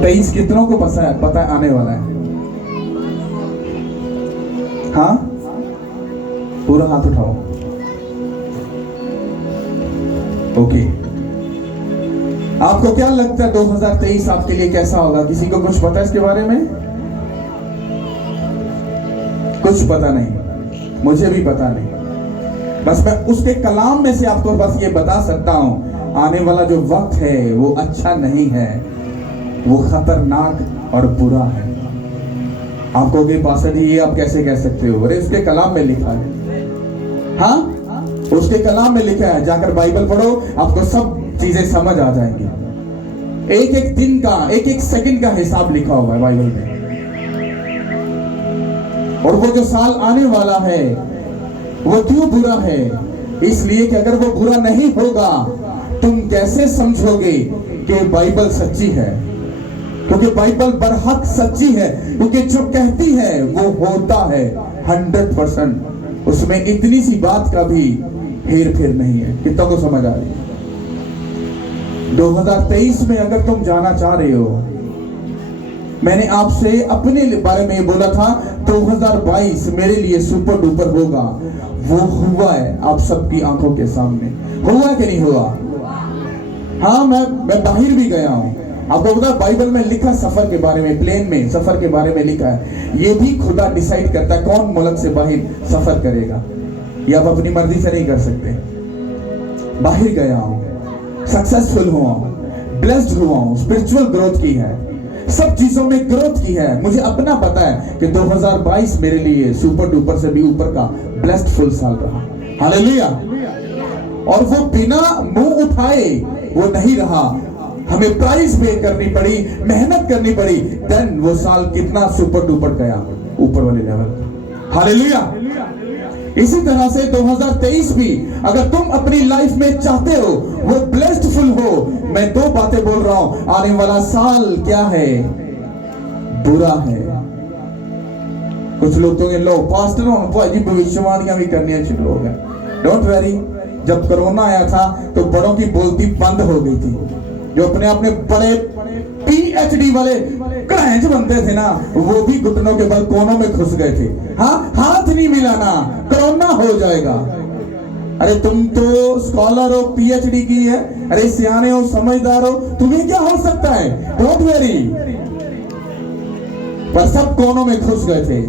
23 कितनों को पता आने वाला है? हाँ, पूरा हाथ उठाओ। ओके, आपको क्या लगता है 2023 आपके लिए कैसा होगा? किसी को कुछ पता है इसके बारे में? कुछ पता नहीं, मुझे भी पता नहीं। बस मैं उसके कलाम में से आपको बस ये बता सकता हूं, आने वाला जो वक्त है वो अच्छा नहीं है, वो खतरनाक और बुरा है। आप कहोगे पास्टर जी ये आप कैसे कह सकते हो? अरे उसके कलाम में लिखा है। हाँ, उसके कलाम में लिखा है, जाकर बाइबल पढ़ो, आपको सब चीजें समझ आ जाएंगी। एक एक दिन का, एक एक सेकंड का हिसाब लिखा हुआ है बाइबल में। और वो जो साल आने वाला है वो क्यों बुरा है? इसलिए कि अगर वो बुरा नहीं होगा, तुम कैसे समझोगे कि बाइबल सच्ची है? क्योंकि बाइबल बरहक सच्ची है, क्योंकि जो कहती है वो होता है 100%। उसमें इतनी सी बात का भी हेर फेर नहीं है। कितना को समझ आ रही है? 2023 में अगर तुम जाना चाह रहे हो, मैंने आपसे अपने बारे में बोला था 2022 मेरे लिए सुपर डुपर होगा। वो हुआ है आप सबकी आंखों के सामने। हुआ कि नहीं हुआ? हाँ, मैं बाहर भी गया हूं। आपको पता बाइबल में लिखा सफर के बारे में, प्लेन में सफर के बारे में लिखा है। ये भी खुदा डिसाइड करता है कौन मुल्क से बाहर सफर करेगा। ये आप अपनी मर्जी से नहीं कर सकते। बाहर गया हूं, सक्सेसफुल हुआ हूं, ब्लेस्ड हुआ हूं, स्पिरिचुअल ग्रोथ की है, सब चीजों में ग्रोथ की है। मुझे अपना पता है कि 2022 मेरे लिए सुपर डुपर से भी ऊपर का ब्लेस्ड फुल साल रहा। हालेलुया। और वो बिना मुंह उठाए वो नहीं रहा, हमें प्राइस पे करनी पड़ी, मेहनत करनी पड़ी। देन वो साल कितना सुपर डुपर गया, ऊपर वाले लेवल। हालेलुया। इसी तरह से 2023 भी अगर तुम अपनी लाइफ में चाहते हो वो ब्लेस्ड फुल हो, मैं दो बातें बोल रहा हूं। आने वाला साल क्या है? बुरा है। कुछ लोग तो लो पास्टर जी भविष्यवाणियां भी करनी शुरू हो गए। डोंट वरी, जब कोरोना आया था तो बड़ों की बोलती बंद हो गई थी। जो अपने अपने बड़े PhD वाले क्रांच बनते थे ना, वो भी घुटनों के बल कोनों में घुस गए थे। हाँ, हाथ नहीं मिलाना, कोरोना हो जाएगा। अरे तुम तो स्कॉलर हो, PhD की है, अरे सियाने हो, समझदार हो, तुम्हें क्या हो सकता है? Don't very. पर सब कोनों में घुस गए थे।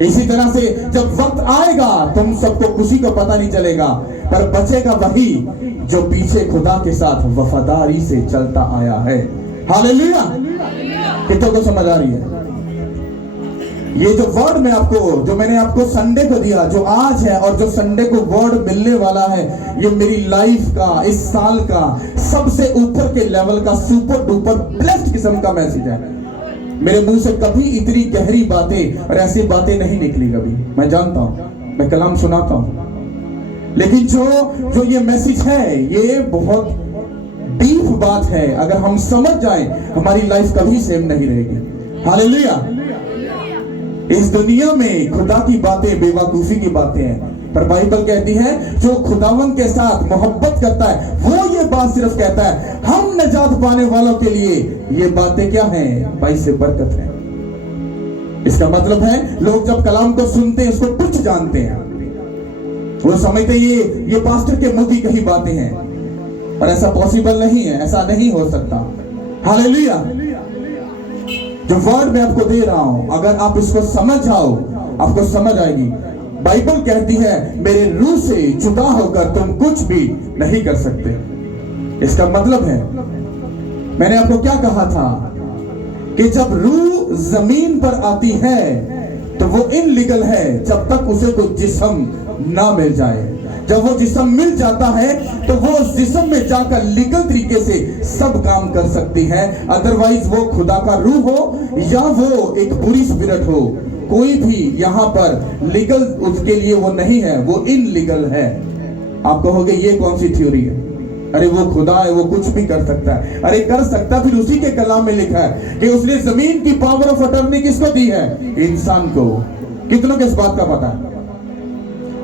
इसी तरह से जब वक्त आएगा तुम सबको खुशी का पता नहीं चलेगा, पर बचेगा वही जो पीछे खुदा के साथ वफादारी से चलता आया है। हालेलुया। कितनों को समझ आ रही है? ये जो वर्ड मैंने आपको संडे को दिया, जो आज है और जो संडे को वर्ड मिलने वाला है, ये मेरी लाइफ का, इस साल का सबसे ऊपर के लेवल का सुपर डुपर ब्लेस्ड किस्म का मैसेज है। मेरे मुंह से कभी इतनी गहरी बातें और ऐसी बातें नहीं निकली कभी। मैं जानता हूं, मैं कलाम सुनाता हूं, लेकिन जो ये मैसेज है ये बहुत डीप बात है। अगर हम समझ जाएं, हमारी लाइफ कभी सेम नहीं रहेगी। हालेलुया। इस दुनिया में खुदा की बातें बेवकूफी की बातें हैं, पर बाइबल कहती है जो खुदावन के साथ मोहब्बत करता है वो ये बात सिर्फ कहता है, हम नजात पाने वालों के लिए ये बातें क्या हैं? भाई से बरकत है। इसका मतलब है लोग जब कलाम को सुनते हैं उसको कुछ जानते हैं, वो समझते ये पास्टर के मुंह की कही बातें हैं, पर ऐसा पॉसिबल नहीं है, ऐसा नहीं हो सकता। हालेलुया। जो वर्ड मैं आपको दे रहा हूं, अगर आप इसको समझ जाओ, आपको समझ आएगी। बाइबल कहती है मेरे रूह से जुदा होकर तुम कुछ भी नहीं कर सकते। इसका मतलब है, मैंने आपको क्या कहा था कि जब रूह जमीन पर आती है तो वो इनलीगल है जब तक उसे कोई जिस्म ना मिल जाए। जब वो जिस्म मिल जाता है तो वो उस जिस्म में जाकर लीगल तरीके से सब काम कर सकती है। अदरवाइज वो खुदा का रूह हो या वो एक बुरी स्पिरिट हो, कोई भी यहाँ पर लीगल उसके लिए वो नहीं है, वो इनलीगल है। आप कहोगे ये कौन सी थ्योरी है? अरे वो खुदा है, वो कुछ भी कर सकता है। अरे कर सकता, फिर उसी के कलाम में लिखा है कि उसने जमीन की पावर ऑफ अटर्नी किसको दी है? इंसान को। कितनों को इस बात का पता है?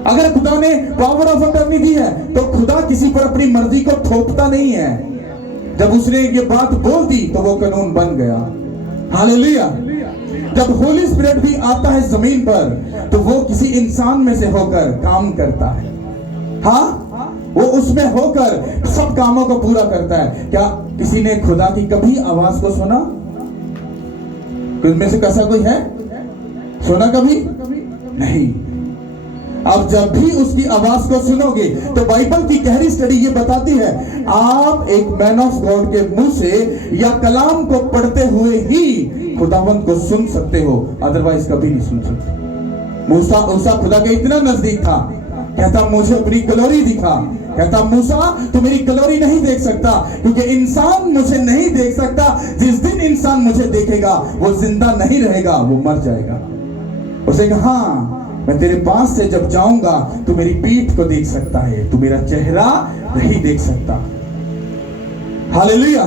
अगर खुदा ने पावर ऑफ अटर्नी दी है तो खुदा किसी पर अपनी मर्जी को थोपता नहीं है। जब उसने ये बात बोल दी तो वो कानून बन गया। हालेलुया। जब होली स्पिरिट भी आता है जमीन पर तो वो किसी इंसान में से होकर काम करता है। हाँ, वो उसमें होकर सब कामों को पूरा करता है। क्या किसी ने खुदा की कभी आवाज को सुना? कुछ में से कैसा कोई है? सुना कभी? नहीं। अब जब भी उसकी आवाज को सुनोगे तो बाइबल की गहरी स्टडी ये बताती है, आप एक मैन ऑफ गॉड के मुंह से या कलाम को पढ़ते हुए ही खुदावंत को सुन सकते हो, अदरवाइज कभी नहीं सुन सकते। मूसा खुदा के इतना नजदीक था, कहता मुझे अपनी ग्लोरी दिखा। कहता मूसा तू मेरी ग्लोरी नहीं देख सकता, क्योंकि इंसान मुझे नहीं देख सकता। जिस दिन इंसान मुझे देखेगा वो जिंदा नहीं रहेगा, वो मर जाएगा। उसे कहा हाँ, मैं तेरे पास से जब जाऊंगा तू मेरी पीठ को देख सकता है, तू मेरा चेहरा नहीं देख सकता। हालेलुया।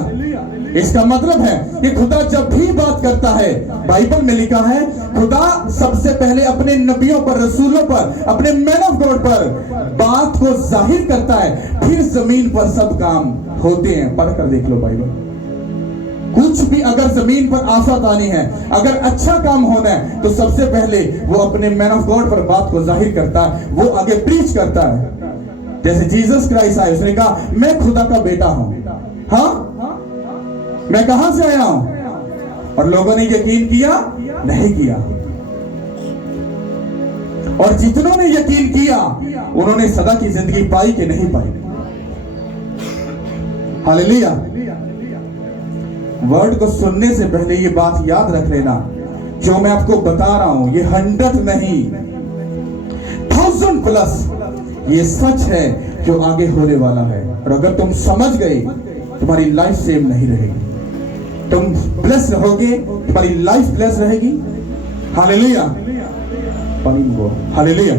इसका मतलब है कि खुदा जब भी बात करता है, बाइबल में लिखा है खुदा सबसे पहले अपने नबियों पर, रसूलों पर, अपने मैन ऑफ गॉड पर बात को जाहिर करता है, फिर जमीन पर सब काम होते हैं। पढ़कर देख लो बाइबल। कुछ भी अगर जमीन पर आफत आनी है, अगर अच्छा काम होना है, तो सबसे पहले वो अपने मैन ऑफ गॉड पर बात को जाहिर करता है, वो आगे प्रीच करता है। जैसे जीसस क्राइस्ट आए, उसने कहा मैं खुदा का बेटा हूं। हाँ, मैं कहां से आया हूं? और लोगों ने यकीन किया? नहीं किया। और जितनों ने यकीन किया उन्होंने सदा की जिंदगी पाई कि नहीं पाई? हालेलुया। वर्ड को सुनने से पहले ये बात याद रख लेना, जो मैं आपको बता रहा हूं ये 100 नहीं 1000+ ये सच है जो आगे होने वाला है। और अगर तुम समझ गए तुम्हारी लाइफ सेम नहीं रहेगी, तुम ब्लेस रहोगे, तुम्हारी लाइफ ब्लेस रहेगी। Hallelujah. Hallelujah.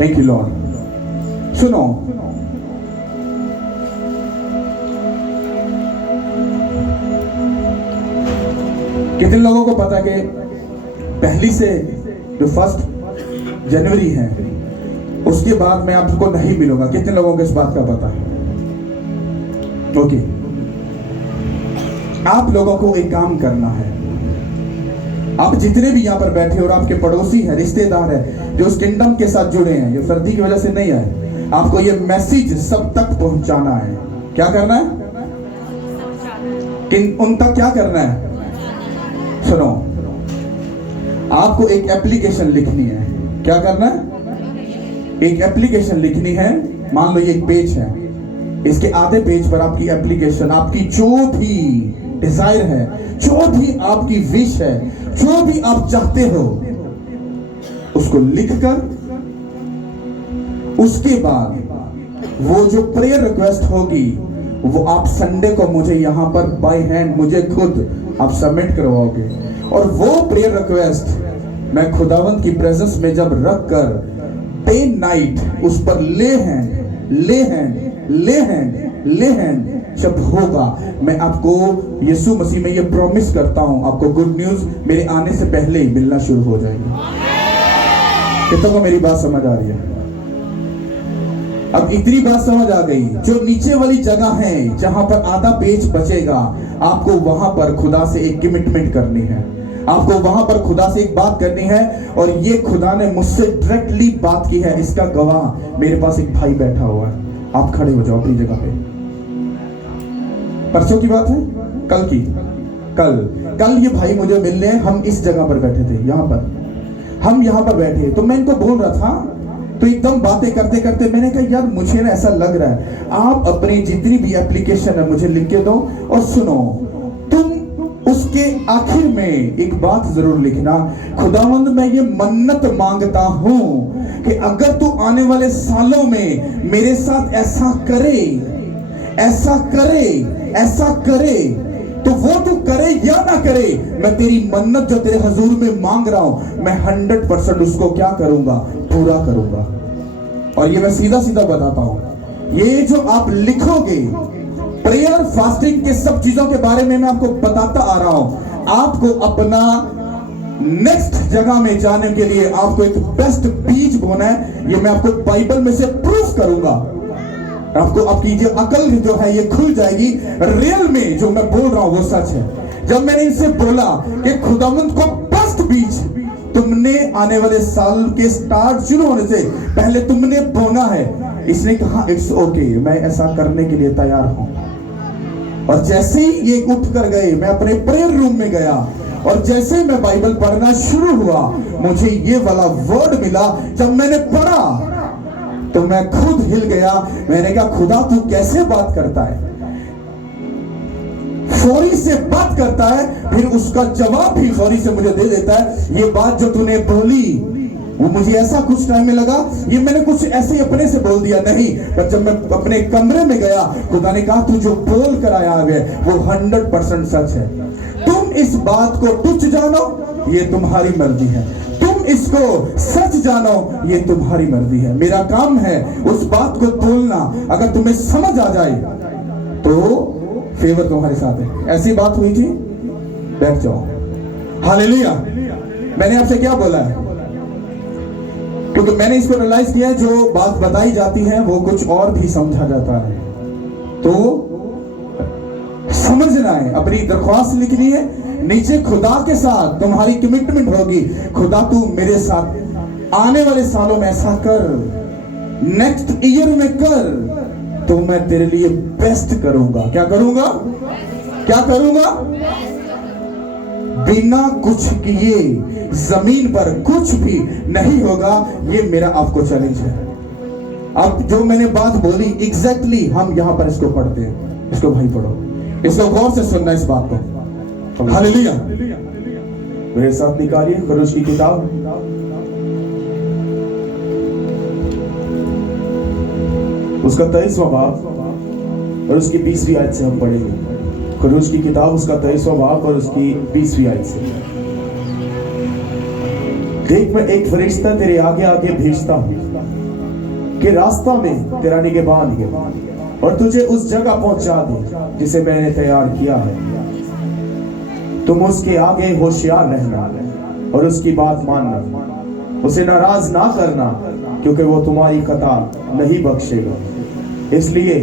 Thank you Lord. सुनो, कितने लोगों को पता कि पहली से जो 1 जनवरी है उसके बाद मैं आपको नहीं मिलूंगा? कितने लोगों को इस बात का पता है? ओके। आप लोगों को एक काम करना है। आप जितने भी यहाँ पर बैठे और आपके पड़ोसी हैं, रिश्तेदार हैं, जो उस किंगडम के साथ जुड़े हैं, ये सर्दी की वजह से नहीं आए, आपको ये मैसेज सब तक पहुंचाना है। क्या करना है? उन तक क्या करना है? सुनो, आपको एक एप्लीकेशन लिखनी है। क्या करना है? एक एप्लीकेशन लिखनी है। मान लो ये एक पेज है, इसके आधे पेज पर आपकी एप्लीकेशन, आपकी जो भी डिजायर है, जो भी आपकी विश है, जो भी आप चाहते हो, उसको लिखकर उसके बाद वो जो प्रेयर रिक्वेस्ट होगी वो आप संडे को मुझे यहां पर बाय हैंड, मुझे खुद आप सबमिट करवाओगे। और वो प्रेयर रिक्वेस्ट मैं खुदावंत की प्रेजेंस में जब रख कर डे नाइट उस पर ले हैंड जब होगा, मैं आपको यीशु मसीह में ये प्रॉमिस करता हूं, आपको गुड न्यूज मेरे आने से पहले ही मिलना शुरू हो जाएगी। कितनों को मेरी बात समझ आ रही है? अब इतनी बात समझ आ गई, जो नीचे वाली जगह है जहां पर आधा पेज बचेगा, आपको वहां पर खुदा से एक कमिटमेंट करनी है, आपको वहां पर खुदा से एक बात करनी है। और ये खुदा ने मुझसे डायरेक्टली बात की है, इसका गवाह मेरे पास एक भाई बैठा हुआ है। आप खड़े हो जाओ अपनी जगह पे। परसों की बात है, कल ये भाई मुझे मिलने, हम इस जगह पर बैठे थे, हम यहाँ पर बैठे, तो मैं इनको बोल रहा था, तो एकदम बातें करते करते मैंने कहा यार मुझे ना ऐसा लग रहा है, आप अपनी जितनी भी एप्लीकेशन है मुझे लिख के दो, और सुनो, तुम उसके आखिर में एक बात जरूर लिखना, खुदावंद मैं ये मन्नत मांगता हूं कि अगर तू आने वाले सालों में मेरे साथ ऐसा करे तो वो तू करे या ना करे, मैं तेरी मन्नत जो तेरे हजूर में मांग रहा हूं, मैं 100% उसको क्या करूंगा? पूरा करूंगा। और ये मैं सीधा सीधा बताता हूं, ये जो आप लिखोगे प्रेयर फास्टिंग के सब चीजों के बारे में मैं आपको बताता आ रहा हूं, आपको अपना नेक्स्ट जगह में जाने के लिए आपको एक बेस्ट बीज बोना है। ये मैं आपको बाइबल में से प्रूफ करूंगा। आपको आपकी जो अकल जो है ये खुल जाएगी। रियल में जो मैं बोल रहा हूं वो सच है। जब मैंने इनसे बोला कि खुदावंद को फर्स्ट बीज तुमने आने वाले साल के स्टार्ट शुरू होने से पहले तुमने बोना है, इसने कहा इट्स ओके, मैं ऐसा करने के लिए तैयार हूं। और जैसे ही ये उठ कर गए, मैं अपने प्रेयर रूम में गया और जैसे मैं बाइबल पढ़ना शुरू हुआ, मुझे ये वाला वर्ड मिला। जब मैंने पढ़ा तो मैं खुद हिल गया। मैंने कहा खुदा तू कैसे बात करता है, फौरी से बात करता है, फिर उसका जवाब भी फौरी से मुझे दे देता है। ये बात जो तूने बोली वो मुझे ऐसा कुछ टाइम में लगा ये मैंने कुछ ऐसे ही अपने से बोल दिया नहीं, पर जब मैं अपने कमरे में गया खुदा ने कहा तू जो बोल कर आया है वो 100% सच है। तुम इस बात को तुच्छ जानो, ये तुम्हारी मर्जी है। तुम इसको सच जानो, ये तुम्हारी मर्जी है। मेरा काम है उस बात को बोलना। अगर तुम्हें समझ आ जाए तो फेवर तुम्हारे साथ है। ऐसी बात हुई थी, बैठ जाओ। हालेलुया। मैंने आपसे क्या बोला है, क्योंकि मैंने इसको रियलाइज किया है जो बात बताई जाती है वो कुछ और भी समझा जाता है। तो समझना है, अपनी दरख्वास्त लिखनी है, नीचे खुदा के साथ तुम्हारी कमिटमेंट होगी। खुदा तू मेरे साथ आने वाले सालों में ऐसा कर, नेक्स्ट ईयर में कर, तो मैं तेरे लिए बेस्ट करूंगा। क्या करूंगा? क्या करूंगा? बिना कुछ किए जमीन पर कुछ भी नहीं होगा। ये मेरा आपको चैलेंज है। अब जो मैंने बात बोली एग्जैक्टली हम यहां पर इसको पढ़ते हैं। इसको भाई पढ़ो, इसको गौर से सुनना इस बात को। हालेलुया। मेरे साथ निकालिए खरूज की किताब, उसका 23वां बाब और उसकी 20वीं आयत से हम पढ़ेंगे। खरूज की किताब उसका 23वां बाब और उसकी 20वीं आयत से। देख मैं एक फरिश्ता तेरे आगे आगे भेजता हूं कि रास्ता में तेरा निगहबान हो और तुझे उस जगह पहुंचा दे जिसे मैंने तैयार किया है। तुम उसके आगे होशियार रहना और उसकी बात मानना, उसे नाराज ना करना, क्योंकि वो तुम्हारी खता नहीं बख्शेगा, इसलिए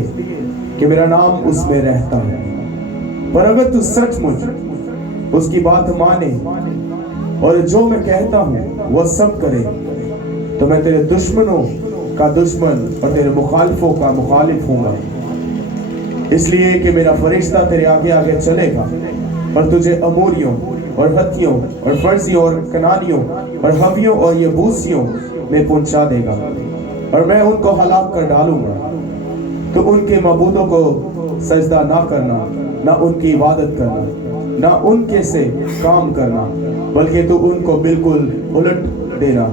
कि मेरा नाम उसमें रहता है। पर अगर तू सचमुच उसकी बात माने और जो मैं कहता हूं वह सब करे, तो मैं तेरे दुश्मनों का दुश्मन और तेरे मुखालिफों का मुखालिफ हूंगा। इसलिए कि मेरा फरिश्ता तेरे आगे आगे चलेगा और तुझे अमोरियों और हत्तियों और फर्जियों और कनानियों और हवियों और यबूसियों में पहुंचा देगा, और मैं उनको हलाक कर डालूंगा। तो उनके मबूदों को सजदा ना करना, ना उनकी इबादत करना, ना उनके से काम करना, बल्कि तो उनको बिल्कुल उलट देना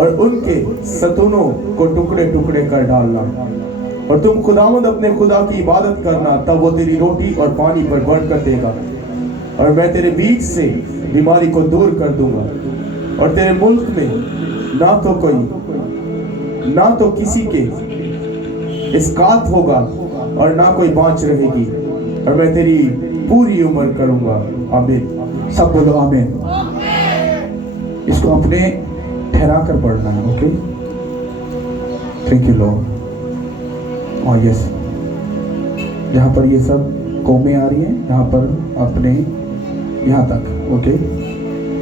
और उनके सतूनों को टुकड़े टुकड़े कर डालना। और तुम खुदावंद अपने खुदा की इबादत करना, तब वो तेरी रोटी और पानी पर बरकत देगा। और मैं तेरे बीच से बीमारी को दूर कर दूंगा, और तेरे मुल्क में ना तो किसी के इसकात होगा और ना कोई बाँच रहेगी, और मैं तेरी पूरी उम्र करूंगा। आमीन। सब बोलो आमीन। इसको अपने ठहरा कर पढ़ना है। Okay, thank you Lord. और यस, जहाँ पर ये सब कौमें आ रही हैं, यहाँ पर अपने यहाँ तक। ओके,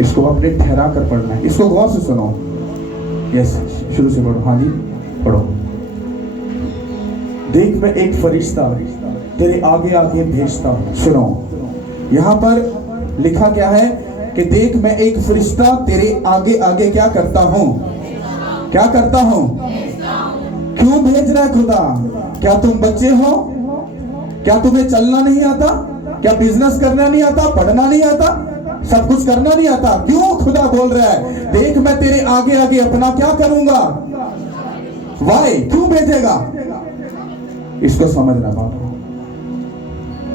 इसको अपने ठहरा कर पढ़ना है। इसको गौर से सुनो। यस, शुरू से पढ़ो। हाँ जी, पढ़ो। देख मैं एक फरिश्ता तेरे आगे आगे भेजता हूँ। सुनो, यहाँ पर लिखा क्या है कि देख मैं एक फरिश्ता तेरे आगे आगे क्या करता हूँ? क्या करता हूँ? क्यों भेज रहा है खुदा? क्या तुम बच्चे हो? क्या तुम्हें चलना नहीं आता? क्या बिजनेस करना नहीं आता? पढ़ना नहीं आता? सब कुछ करना नहीं आता? क्यों खुदा बोल रहा है देख मैं तेरे आगे आगे अपना क्या करूंगा? वाई, क्यों भेजेगा? इसको समझना बात।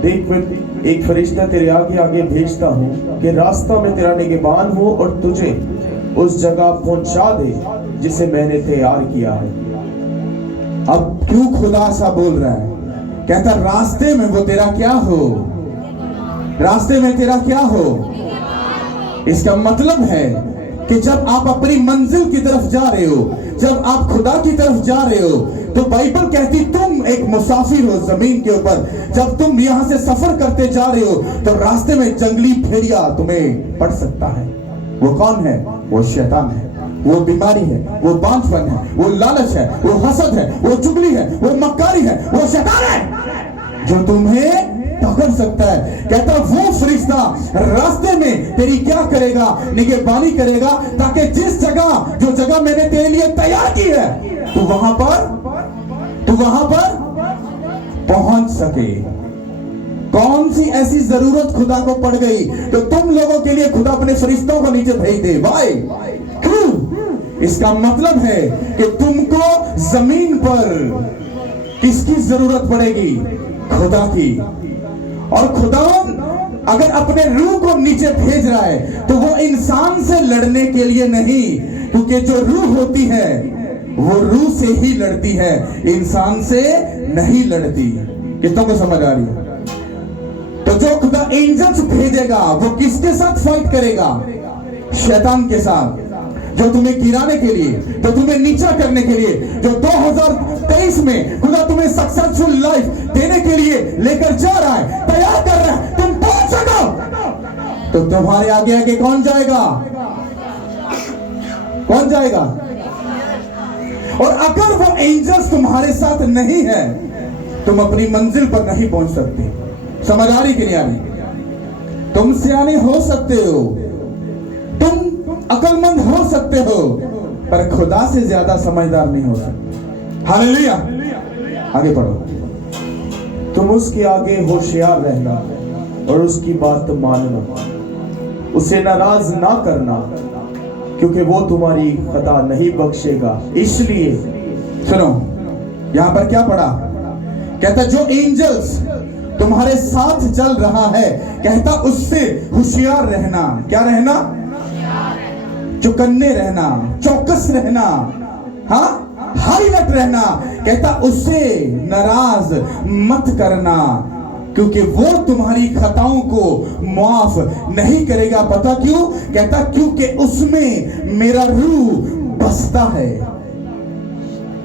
देख मैं एक फरिश्ता तेरे आगे आगे भेजता हूँ कि रास्ता में तेरा निगहबान हो और तुझे उस जगह पहुंचा दे जिसे मैंने तैयार किया है। अब क्यों खुदा ऐसा बोल रहा है? कहता रास्ते में वो तेरा क्या हो? रास्ते में तेरा क्या हो? इसका मतलब है कि जब आप अपनी मंजिल की तरफ जा रहे हो, जब आप खुदा की तरफ जा रहे हो, तो बाइबल कहती तुम एक मुसाफिर हो जमीन के ऊपर, जब तुम यहां से सफर करते जा रहे हो तो रास्ते में जंगली भेड़िया तुम्हें पड़ सकता है। वो कौन है? वो शैतान है, वो बीमारी है, वो बांझपन है, वो लालच है, वो हसद है, वो चुगली है, वो मक्कारी है, वो शैतान है जो तुम्हें पकड़ सकता है। कहता वो फरिश्ता रास्ते में तेरी क्या करेगा? निगहबानी करेगा, ताकि जिस जगह, जो जगह मैंने तेरे लिए तैयार की है, तू वहां पर पहुंच सके। कौन सी ऐसी जरूरत खुदा को पड़ गई तो तुम लोगों के लिए खुदा अपने फरिश्तों को नीचे भेज दे? भाई क्यों? इसका मतलब है कि तुमको जमीन पर किसकी जरूरत पड़ेगी? खुदा की। और खुदा अगर अपने रूह को नीचे भेज रहा है तो वो इंसान से लड़ने के लिए नहीं, क्योंकि जो रूह होती है वो रूह से ही लड़ती है, इंसान से नहीं लड़ती। कितनों को समझ आ रही है? तो जो खुदा एंजल्स भेजेगा वो किसके साथ फाइट करेगा? शैतान के साथ, जो तुम्हें गिराने के लिए, जो तुम्हें नीचा करने के लिए, जो 2023 में खुदा तुम्हें सक्सेसफुल लाइफ देने के लिए लेकर जा रहा है, तैयार कर रहा है, तुम पहुंच सको तो तुम्हारे आगे आगे कौन जाएगा? कौन जाएगा? और अगर वो एंजल्स तुम्हारे साथ नहीं है, तुम अपनी मंजिल पर नहीं पहुंच सकते। समझ आ रही कि नहीं आ रही? तुम सियाने हो सकते हो, तुम अकलमंद हो सकते हो, पर खुदा से ज्यादा समझदार नहीं हो सकते। हालेलुया। आगे पढ़ो। तुम उसके आगे होशियार रहना और उसकी बात मानना, उसे नाराज ना करना, क्योंकि वो तुम्हारी खता नहीं बख्शेगा। इसलिए सुनो, यहां पर क्या पढ़ा? कहता जो एंजल्स तुम्हारे साथ चल रहा है, कहता उससे होशियार रहना। क्या रहना? चौकन्ने रहना, चौकस रहना, हाँ, हाई अलर्ट रहना। कहता उससे नाराज मत करना, क्योंकि वो तुम्हारी खताओं को माफ नहीं करेगा। पता क्यों? कहता क्योंकि उसमें मेरा रूह बसता है।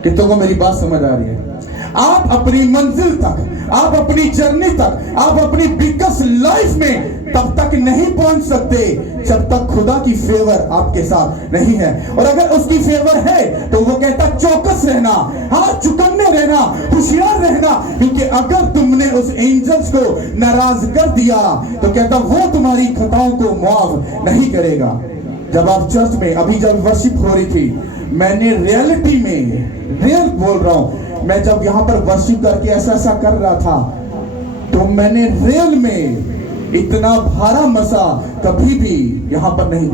कितनों को मेरी बात समझ आ रही है? आप अपनी मंजिल तक, आप अपनी जर्नी तक, आप अपनी बिगेस्ट लाइफ में तब तक नहीं पहुंच सकते जब तक खुदा की फेवर आपके साथ नहीं है। और अगर उसकी फेवर है तो वो कहता चौकस रहना, हाँ, चुकन्ने रहना, होशियार रहना, क्योंकि अगर तुमने उस एंजल्स को नाराज कर दिया तो कहता वो तुम्हारी खताओं को माफ नहीं करेगा। जब आप चर्च में अभी जब वर्शिप हो रही थी, मैंने रियलिटी में, रियल बोल रहा हूं, मैं जब यहां पर वर्शिप करके ऐसा कर रहा था तो मैंने रियल में इतना भारा मसा कभी भी यहां पर नहीं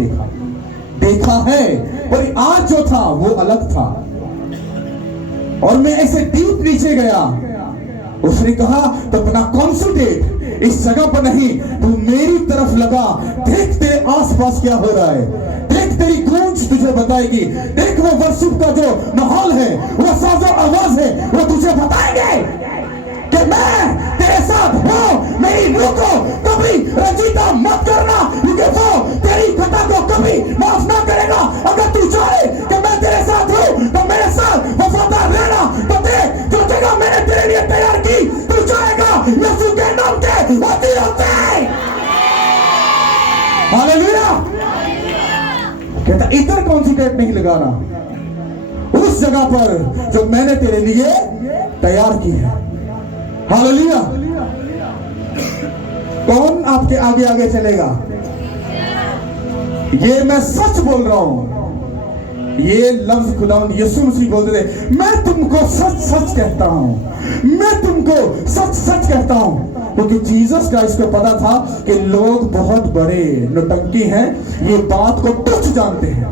देखा है, पर आज जो था वो अलग था। और मैं ऐसे डीप नीचे गया, उसने कहा तो अपना कॉन्सेंट्रेट इस जगह पर नहीं, तू मेरी तरफ लगा, देख तेरे आसपास क्या हो रहा है, देख तेरी गूंज तुझे बताएगी, देख वो वर्शिप का जो माहौल है, वो साजो आवाज है, वो तुझे बताएंगे कि मैं तेरे साथ हूं। मेरी रूह को कभी रंजीता मत करना, क्योंकि वो तेरी खता को कभी माफ ना करेगा। अगर तू चाहे कि मैं तेरे साथ हूं तो मेरे साथ वफादार रहना। तो देख जो जगह मैंने तेरे लिए तैयार की, तू चाहेगा यीशु के नाम के होती होते। हालेलुया। कहता इधर कॉन्सेंट्रेट नहीं लगाना, उस जगह पर जो मैंने तेरे लिए तैयार की है। हालेलुया। कौन आपके आगे आगे चलेगा? ये मैं सच बोल रहा हूं। ये लफ्ज खुदावंद यीशु मसीह बोलते थे, मैं तुमको सच सच कहता हूं, मैं तुमको सच सच कहता हूं। क्योंकि जीसस का इसको पता था कि लोग बहुत बड़े नौटंकी हैं, ये बात को तुच्छ जानते हैं,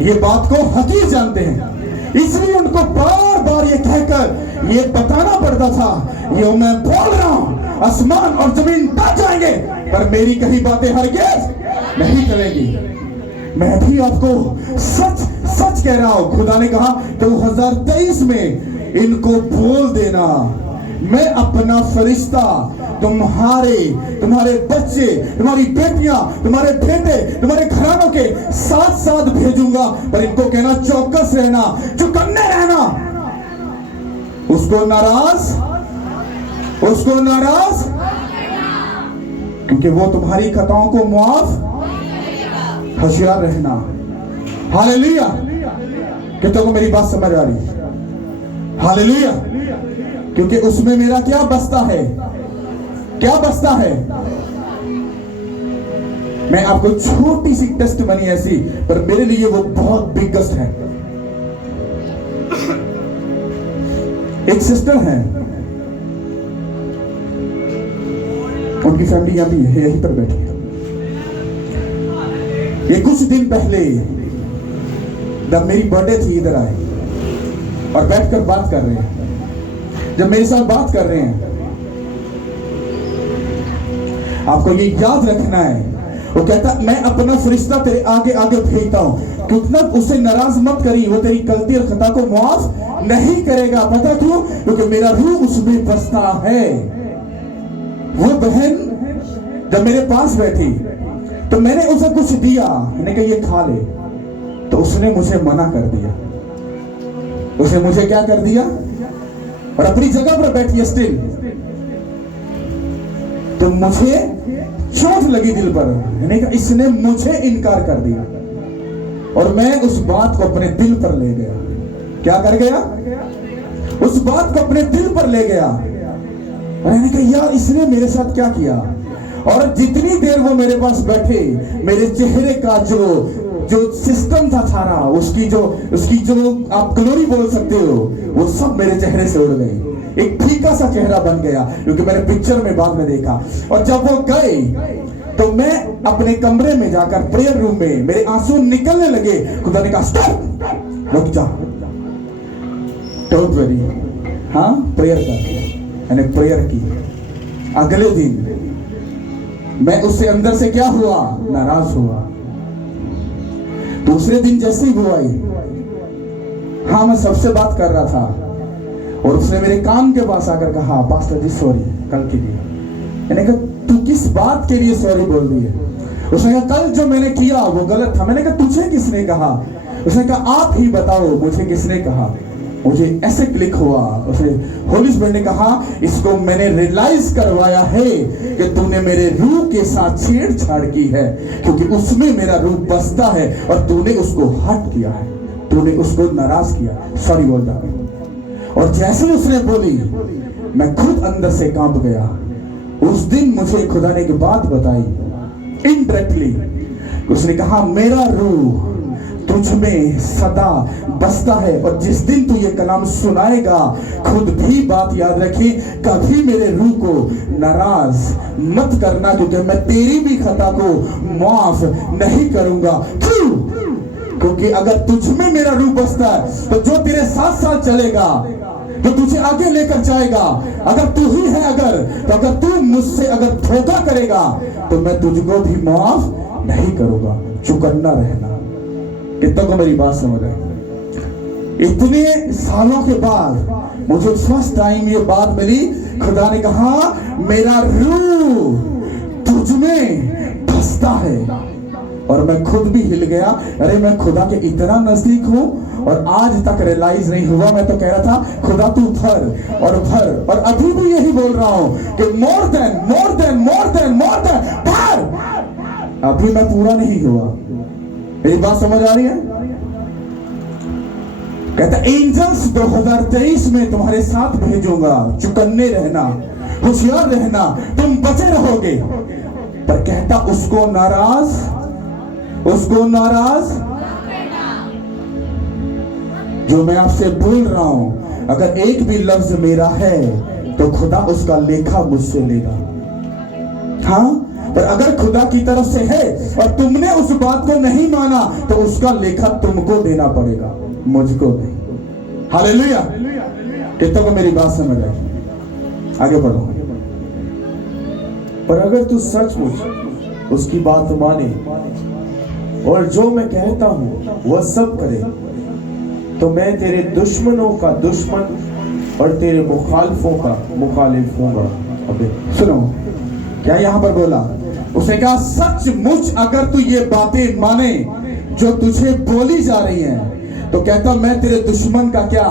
ये बात को हकीर जानते हैं, इसलिए उनको बार बार ये कहकर ये बताना पड़ता था, ये मैं बोल रहा हूं, आसमान और जमीन टच जाएंगे पर मेरी कही बातें हरगिज़ नहीं चलेंगी। मैं भी आपको सच सच कह रहा हूं। खुदा ने कहा 2023 में इनको बोल देना, मैं अपना फरिश्ता तुम्हारे बच्चे, तुम्हारी बेटियां, तुम्हारे बेटे, तुम्हारे घरानों के साथ साथ भेजूंगा। पर इनको कहना चौकस रहना, चौकन्ने रहना, उसको नाराज क्योंकि वो तुम्हारी खताओं को मुआफ, होशियार रहना। हालेलुया। कितनों को मेरी बात समझ आ रही? हालेलुया। क्योंकि उसमें मेरा क्या बसता है, क्या बसता है। मैं आपको छोटी सी टेस्ट बनी ऐसी, पर मेरे लिए वो बहुत बिगेस्ट है। एक सिस्टर है, उनकी फैमिली यहां भी है, यहीं पर बैठी है। ये कुछ दिन पहले जब मेरी बर्थडे थी, इधर आए और बैठकर बात कर रहे हैं। जब मेरे साथ बात कर रहे हैं, आपको ये याद रखना है, वो कहता मैं अपना फरिश्ता तेरे आगे आगे भेजता हूं, क्योंकि उससे नाराज मत करी, वो तेरी गलती और खता को माफ नहीं करेगा। पता क्यों? क्योंकि मेरा रूह उसमें बसता है। वो बहन जब मेरे पास बैठी तो मैंने उसे कुछ दिया, मैंने कहा ये खा ले, तो उसने मुझे मना कर दिया। उसने मुझे क्या कर दिया? और अपनी जगह पर बैठी है स्टिल। तो मुझे चोट लगी दिल पर, मैंने कहा इसने मुझे इनकार कर दिया। और मैं उस बात को अपने दिल पर ले गया। क्या कर गया? उस बात को अपने दिल पर ले गया। मैंने कहा यार इसने मेरे साथ क्या किया। और जितनी देर वो मेरे पास बैठे, मेरे चेहरे का जो सिस्टम था सारा, उसकी जो आप ग्लोरी बोल सकते हो, वो सब मेरे चेहरे से उड़ गई। एक फीका सा चेहरा बन गया, क्योंकि मैंने पिक्चर में बाद में देखा। और जब वो गए तो मैं अपने कमरे में जाकर प्रेयर रूम में, मेरे आंसू निकलने लगे। खुदा ने कहा स्टॉप, रुक जा, डोंट वरी, हाँ प्रेयर कर। मैंने प्रेयर की। अगले दिन मैं उससे अंदर से क्या हुआ? नाराज हुआ। दूसरे दिन जैसे ही वो आई, हाँ मैं सबसे बात कर रहा था, और उसने मेरे कान के पास आकर कहा पास्टर जी सॉरी कल के लिए। मैंने कहा तू किस बात के लिए सॉरी बोल रही है? उसने कहा कल जो मैंने किया वो गलत था। मैंने कहा तुझे किसने कहा? उसने कहा आप ही बताओ मुझे किसने कहा। मुझे ऐसे क्लिक हुआ। उसने होली स्पिरिट ने कहा इसको मैंने रियलाइज करवाया है कि तूने मेरे रूह के साथ छेड़छाड़ की है, क्योंकि उसमें मेरा रूह बसता है और तूने उसको हट किया है, तूने उसको नाराज किया। सॉरी बोल रहा। और जैसे उसने बोली, मैं खुद अंदर से कांप गया। उस दिन मुझे खुदा ने एक बात बताई इनडायरेक्टली। उसने कहा मेरा रूह तुझ में सदा बसता है, और जिस दिन तू ये कलाम सुनाएगा, खुद भी बात याद रखी, कभी मेरे रूह को नाराज मत करना, क्योंकि मैं तेरी भी खता को माफ नहीं करूंगा। क्यों? क्योंकि अगर तुझ में मेरा रूह बसता है तो जो तेरे साथ साथ चलेगा, तो तुझे आगे लेकर जाएगा। अगर तू ही है अगर तू मुझसे अगर धोखा करेगा तो मैं तुझको भी माफ नहीं करूंगा। चुकन्ना रहना। कितनों को मेरी बात समझ आई? इतने सालों के बाद मुझे फर्स्ट टाइम ये बात मिली। खुदा ने कहा मेरा रूह तुझ में बसता है, और मैं खुद भी हिल गया। अरे मैं खुदा के इतना नजदीक हूं, और आज तक रियलाइज नहीं हुआ। मैं तो कह रहा था खुदा तू भर और भर, और अभी भी यही बोल रहा हूं कि मोर देन भर। अभी मैं पूरा नहीं हुआ। मेरी बात समझ आ रही है? कहता एंजल्स 2023 में तुम्हारे साथ भेजूंगा। चुकन्ने रहना, होशियार रहना, तुम बचे रहोगे। पर कहता उसको नाराज जो मैं आपसे बोल रहा हूं, अगर एक भी लफ्ज मेरा है तो खुदा उसका लेखा मुझसे लेगा। हाँ, पर अगर खुदा की तरफ से है और तुमने उस बात को नहीं माना तो उसका लेखा तुमको देना पड़ेगा, मुझको नहीं। हालेलुया। कितनों को मेरी बात समझ आई? आगे बढ़ो। पर अगर तू सचमुच उसकी बात माने और जो मैं कहता हूं वह सब करे, तो मैं तेरे दुश्मनों का दुश्मन और तेरे मुखालिफों का मुखालिफ होगा। अबे सुनो क्या यहां पर बोला? उसने कहा सचमुच अगर तू ये बातें माने जो तुझे बोली जा रही हैं, तो कहता मैं तेरे दुश्मन का क्या?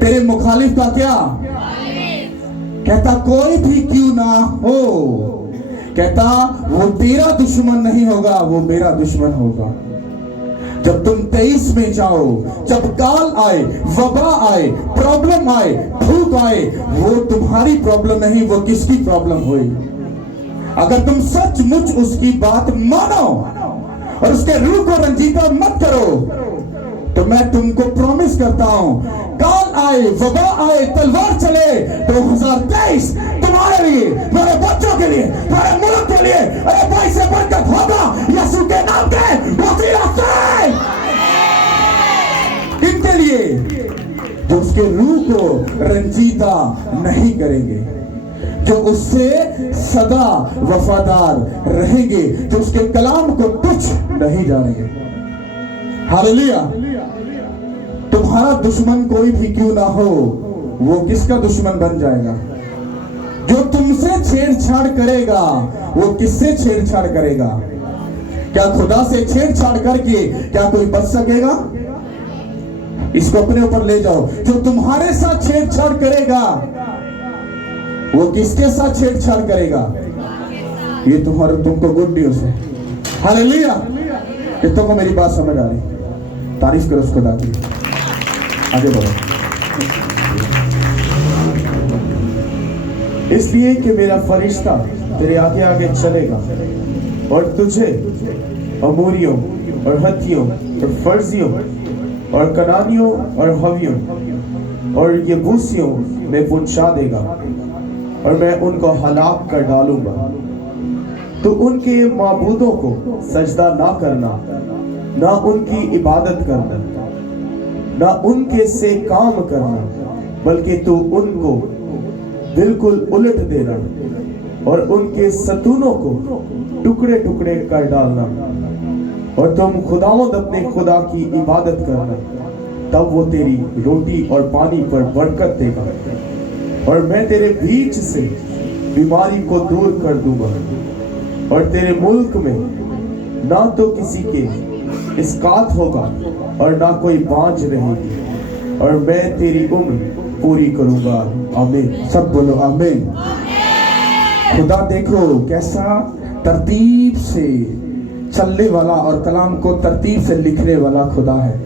तेरे मुखालिफ का क्या? कहता कोई भी क्यों ना हो, कहता वो तेरा दुश्मन नहीं होगा, वो मेरा दुश्मन होगा। जब तुम 23 में जाओ, जब काल आए, वबा आए, प्रॉब्लम आए, भूख आए, वो तुम्हारी प्रॉब्लम नहीं, वो किसकी प्रॉब्लम हुई? अगर तुम सचमुच उसकी बात मानो और उसके रूह को रंजीता मत करो, तो मैं तुमको प्रॉमिस करता हूं, काल आए, वबा आए, तलवार चले, 2023 तुम्हारे लिए, तुम्हारे बच्चों के लिए, तुम्हारे मुल्क के लिए, अरे भाई से बरकत होगा यीशु के नाम के वसीला से। किनके लिए? जो उसके रूह को रंजीता नहीं करेंगे, जो उससे सदा वफादार रहेंगे, जो उसके कलाम को तुच्छ नहीं जानेंगे। हालेलुया। तुम्हारा दुश्मन कोई भी क्यों ना हो, वो किसका दुश्मन बन जाएगा? जो तुमसे छेड़छाड़ करेगा, वो किससे छेड़छाड़ करेगा? क्या खुदा से छेड़छाड़ करके क्या कोई बच सकेगा? इसको अपने ऊपर ले जाओ। जो तुम्हारे साथ छेड़छाड़ करेगा, वो किसके साथ छेड़छाड़ करेगा? ये तुमको गुड न्यूज है। हालेलुया। कितनों को मेरी बात समझ आ रही? तारीफ करो उसको दादी। आगे बढ़ो। इसलिए कि मेरा फरिश्ता तेरे आगे आगे चलेगा और तुझे अमोरियों और हत्तियों और फर्जियों और कनानियों और हवियों और यबूसियों में पहुंचा देगा और मैं उनको हलाक कर डालूंगा। तो उनके माबूदों को सजदा ना करना, ना उनकी इबादत करना, ना उनके से काम करना, बल्कि तू उनको बिल्कुल उलट देना और उनके सतूनों को टुकड़े टुकड़े कर डालना, और तुम खुदावंद अपने खुदा की इबादत करना, तब वो तेरी रोटी और पानी पर बरकत देगा और मैं तेरे बीच से बीमारी को दूर कर दूंगा और तेरे मुल्क में ना तो किसी के इसकात होगा और ना कोई बांझ रहेगी और मैं तेरी उम्र पूरी करूंगा। आमीन। सब बोलो आमीन। खुदा देखो कैसा तरतीब से चलने वाला और कलाम को तरतीब से लिखने वाला खुदा है।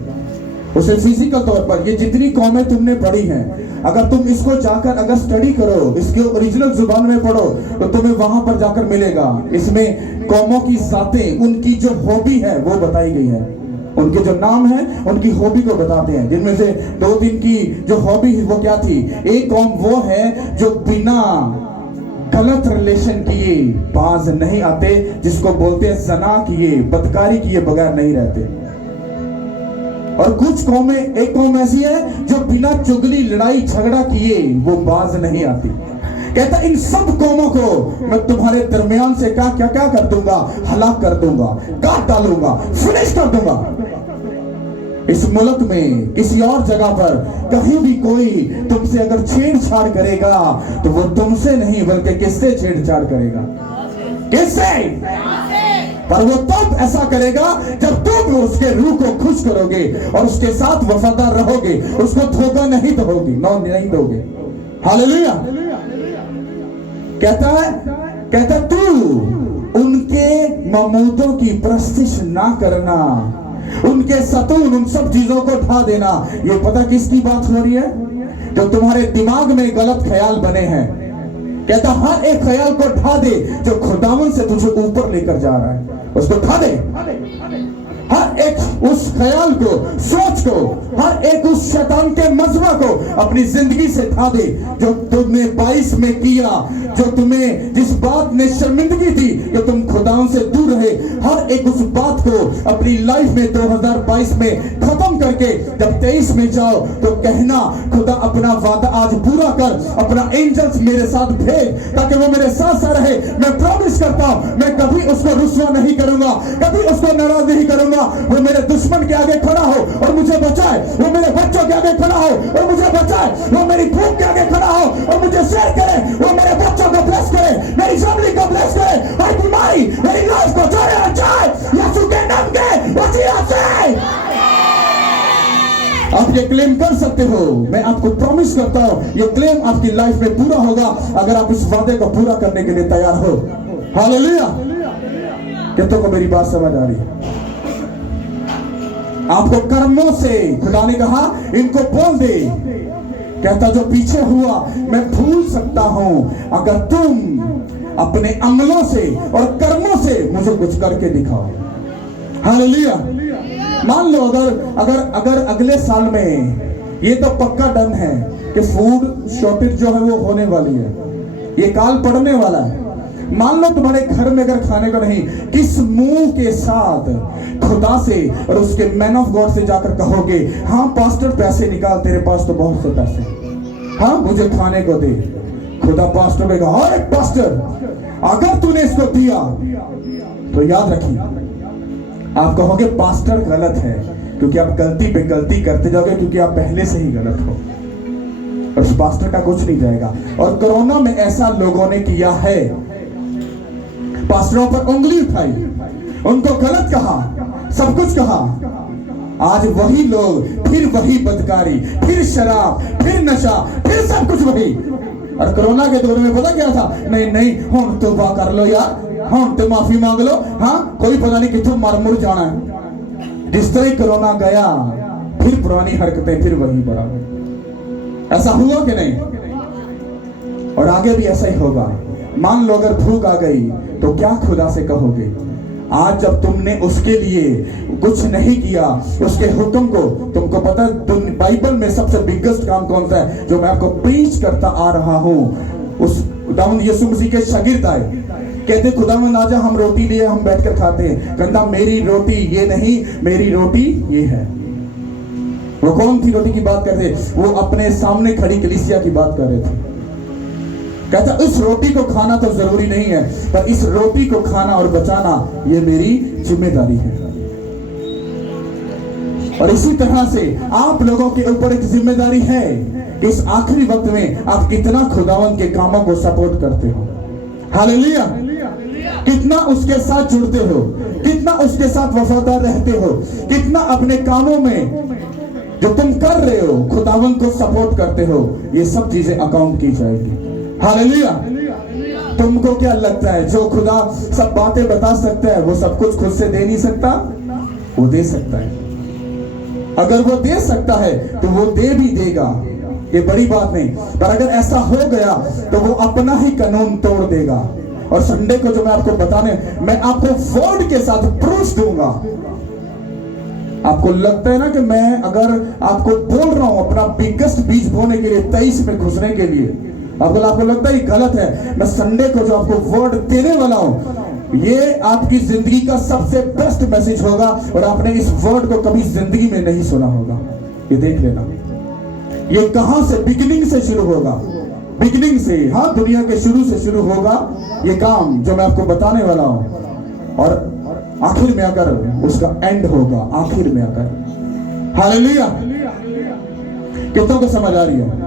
उसे फिजिकल तौर पर ये जितनी कौमें तुमने पढ़ी हैं, अगर तुम इसको जाकर अगर स्टडी करो, इसके ओरिजिनल जुबान में पढ़ो, तो तुम्हें वहां पर जाकर मिलेगा। इसमें कौमों की जातें, उनकी जो हॉबी है वो बताई गई है, उनके जो नाम है उनकी हॉबी को बताते हैं, जिनमें से 2-3 की जो हॉबी वो क्या थी। एक कौम वो है जो बिना गलत रिलेशन किए बाज नहीं आते, जिसको बोलते हैं जना किए, बदकारी किए बगैर नहीं रहते। और कुछ कौमें, एक कौम ऐसी है जो बिना चुगली लड़ाई झगड़ा किए वो बाज नहीं आती। कहता इन सब कौमों को मैं तुम्हारे दरमियान से क्या क्या क्या कर दूंगा, हलाक कर दूंगा, काट डालूंगा, फिनिश कर दूंगा। इस मुल्क में किसी और जगह पर कहीं भी कोई तुमसे अगर छेड़छाड़ करेगा तो वो तुमसे नहीं बल्कि किससे छेड़छाड़ करेगा? किससे? पर वो तब ऐसा करेगा जब तुम उसके रूह को खुश करोगे और उसके साथ वफादार रहोगे, उसको धोखा नहीं दोगे, नहीं दोगे। हालेलुया। कहता तू उनके ममूदों की प्रस्तिश ना करना, उनके सतून, उन सब चीजों को ढा देना। ये पता किसकी बात हो रही है? जो तुम्हारे दिमाग में गलत ख्याल बने हैं। कहता हर एक ख्याल को ढा दे जो खुदावन से तुझे ऊपर लेकर जा रहा है, उसको ढा दे। हर एक उस ख्याल को, सोच को, हर एक उस शैतान के मजमा को अपनी जिंदगी से ढा दे जो तुमने 22 में किया, जो तुम्हें जिस बात ने शर्मिंदगी थी कि तुम खुदावन से दूर रहे। हर एक उस बात को अपनी लाइफ में 2022 में खत्म करके जब 23 में जाओ तो कहना खुदा अपना वादा आज पूरा कर, अपना एंजल्स मेरे साथ भेज ताकि वो मेरे साथ साथ रहे। मैं प्रॉमिस करता हूं मैं कभी उसको रुस्वा नहीं करूंगा, कभी उसको नाराज नहीं करूंगा। वो मेरे दुश्मन के आगे खड़ा हो और मुझे बचाए, वो मेरे बच्चों के आगे खड़ा हो और मुझे बचाए, वो मेरी भूख के आगे खड़ा हो और मुझे शेयर करे, वो मेरे बच्चों को ब्लेस करे, मेरी फैमिली को ब्लेस करे, हर बीमारी मेरी लाइफ को जाए यीशु के नाम के वसीला से। आप ये क्लेम कर सकते हो। मैं आपको प्रॉमिस करता हूं ये क्लेम आपकी लाइफ में पूरा होगा अगर आप इस वादे को पूरा करने के लिए तैयार हो। हालेलुया। कितनों को मेरी बात समझ आ रही है? आपको कर्मों से खुदा ने कहा इनको बोल दे, कहता जो पीछे हुआ मैं भूल सकता हूं अगर तुम अपने अमलों से और कर्मों से मुझे कुछ करके दिखाओ। हालेलुया। मान लो अगर अगले साल में ये तो पक्का डन है कि फूड शॉर्टेज जो है वो होने वाली है, ये काल पड़ने वाला है। मान लो तुम्हारे घर में अगर खाने को नहीं, किस मुंह के साथ खुदा से और उसके मैन ऑफ गॉड से जाकर कहोगे हाँ पास्टर पैसे निकाल, तेरे पास तो बहुत से पैसे, हाँ मुझे खाने को दे। खुदा पास्टर ने कहा अरे पास्टर अगर तूने इसको दिया तो याद रखिए आप कहोगे पास्टर गलत है, क्योंकि आप गलती पे गलती करते जाओगे क्योंकि आप पहले से ही गलत हो और उस पास्टर का कुछ नहीं जाएगा। और कोरोना में ऐसा लोगों ने किया है, पास्टरों पर उंगली उठाई, उनको गलत कहा, सब कुछ कहा। आज वही लोग फिर वही बदकारी, फिर शराब, फिर नशा, फिर सब कुछ वही। और कोरोना के दौर में पता क्या था? नहीं हम तौबा कर लो यार, हम तो माफी मांग लो, हाँ कोई पता नहीं कितों मर मुर जाना है। जिस तरह कोरोना गया फिर पुरानी हरकतें फिर वही बराबर। ऐसा हुआ कि नहीं? और आगे भी ऐसा ही होगा। मान लो अगर भूख आ गई तो क्या खुदा से कहोगे? आज जब तुमने उसके लिए कुछ नहीं किया, उसके हुक्म को, तुमको पता है बाइबल में सबसे बिगेस्ट काम कौन सा है जो मैं आपको प्रीच करता आ रहा हूं? उस खुदावंद यीशु मसीह के शागिर्द आए, कहते खुदावंद आजा हम रोटी लिए हम बैठकर खाते हैं, कहता मेरी रोटी ये नहीं, मेरी रोटी ये है। वो कौन सी रोटी की बात कर रहे? वो अपने सामने खड़ी कलीसिया की बात कर रहे थे। कहता इस रोटी को खाना तो जरूरी नहीं है, पर इस रोटी को खाना और बचाना ये मेरी जिम्मेदारी है। और इसी तरह से आप लोगों के ऊपर एक जिम्मेदारी है कि इस आखिरी वक्त में आप कितना खुदावंद के कामों को सपोर्ट करते हो। हालेलुया। कितना उसके साथ जुड़ते हो, कितना उसके साथ वफादार रहते हो, कितना अपने कामों में जो तुम कर रहे हो खुदावंद को सपोर्ट करते हो। ये सब चीजें अकाउंट की जाएगी। हालेलुया। तुमको क्या लगता है जो खुदा सब बातें बता सकता है वो सब कुछ खुद से दे नहीं सकता? वो दे सकता है। अगर वो दे सकता है तो वो दे भी देगा, ये बड़ी बात नहीं। पर अगर ऐसा हो गया तो वो अपना ही कानून तोड़ देगा। और संडे को जो मैं आपको बताने, मैं आपको वर्ड के साथ प्रूफ दूंगा। आपको लगता है ना कि मैं अगर आपको बोल रहा हूं अपना बिगेस्ट बीज बोने के लिए 23 में घुसने के लिए, आपको लगता है गलत है। मैं संडे को जो आपको वर्ड देने वाला हूं ये आपकी जिंदगी का सबसे बेस्ट मैसेज होगा और आपने इस वर्ड को कभी जिंदगी में नहीं सुना होगा। ये देख लेना, ये कहां से बिगिनिंग से शुरू होगा, बिगिनिंग से, हाँ दुनिया के शुरू से शुरू होगा ये काम जो मैं आपको बताने वाला हूं। और आखिर में आकर उसका एंड होगा, आखिर में आकर। हालेलुया। कितनों को समझ आ रही है?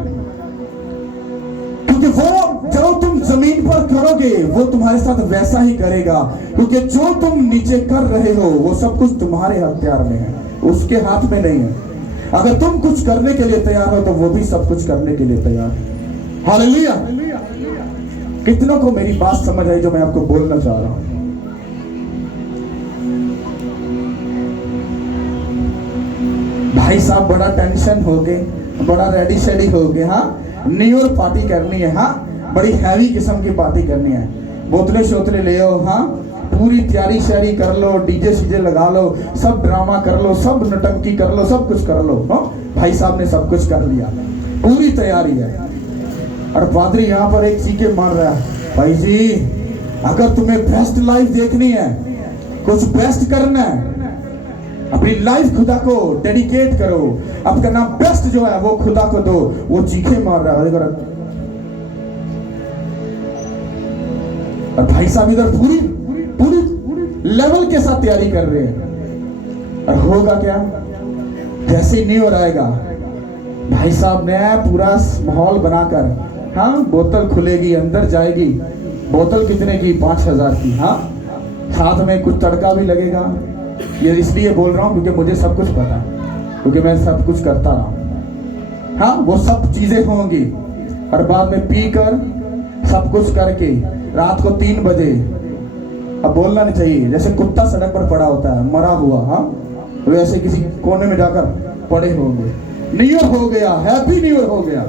क्योंकि वो जो तुम जमीन पर करोगे वो तुम्हारे साथ वैसा ही करेगा, क्योंकि जो तुम नीचे कर रहे हो वो सब कुछ तुम्हारे हथियार में है, उसके हाथ में नहीं है। अगर तुम कुछ करने के लिए तैयार हो तो वो भी सब कुछ करने के लिए तैयार है। हालेलुया। कितनों को मेरी बात समझ आई जो मैं आपको बोलना चाह रहा हूं? भाई साहब बड़ा टेंशन हो गए, बड़ा रेडी शेडी हो गए, हाँ न्यू ईयर पार्टी करनी है, हाँ बड़ी हैवी किस्म की पार्टी करनी है, बोतलें शोतले ले आओ, हाँ पूरी तैयारी शैरी कर लो, डीजे सीजे लगा लो, सब ड्रामा कर लो, सब नटंकी कर लो, सब कुछ कर लो। हाँ भाई साहब ने सब कुछ कर लिया, पूरी तैयारी है। और पादरी यहाँ पर एक चीखे मार रहा है, भाई जी अगर तुम्हें बेस्ट लाइफ देखनी है, कुछ बेस्ट करना है, अपनी लाइफ खुदा को डेडिकेट करो, आपका नाम बेस्ट जो है वो खुदा को दो। वो चीखे मार रहा है और भाई साहब इधर पूरी पूरी लेवल के साथ तैयारी कर रहे हैं। और होगा क्या? जैसे ही न्यू ईयर आएगा भाई साहब ने पूरा माहौल बनाकर, हाँ बोतल खुलेगी, अंदर जाएगी, बोतल कितने की? 5000 की, हाँ साथ में कुछ तड़का भी लगेगा। ये इसलिए बोल रहा हूं क्योंकि मुझे सब कुछ पता है, क्योंकि मैं सब कुछ करता रहा हूं। हाँ वो सब चीजें होंगी, और बाद में पीकर सब कुछ करके रात को 3 बजे, अब बोलना नहीं चाहिए, जैसे कुत्ता सड़क पर पड़ा होता है मरा हुआ, हाँ वैसे किसी कोने में जाकर पड़े होंगे। न्यू ईयर हो गया, हैप्पी न्यू ईयर हो गया,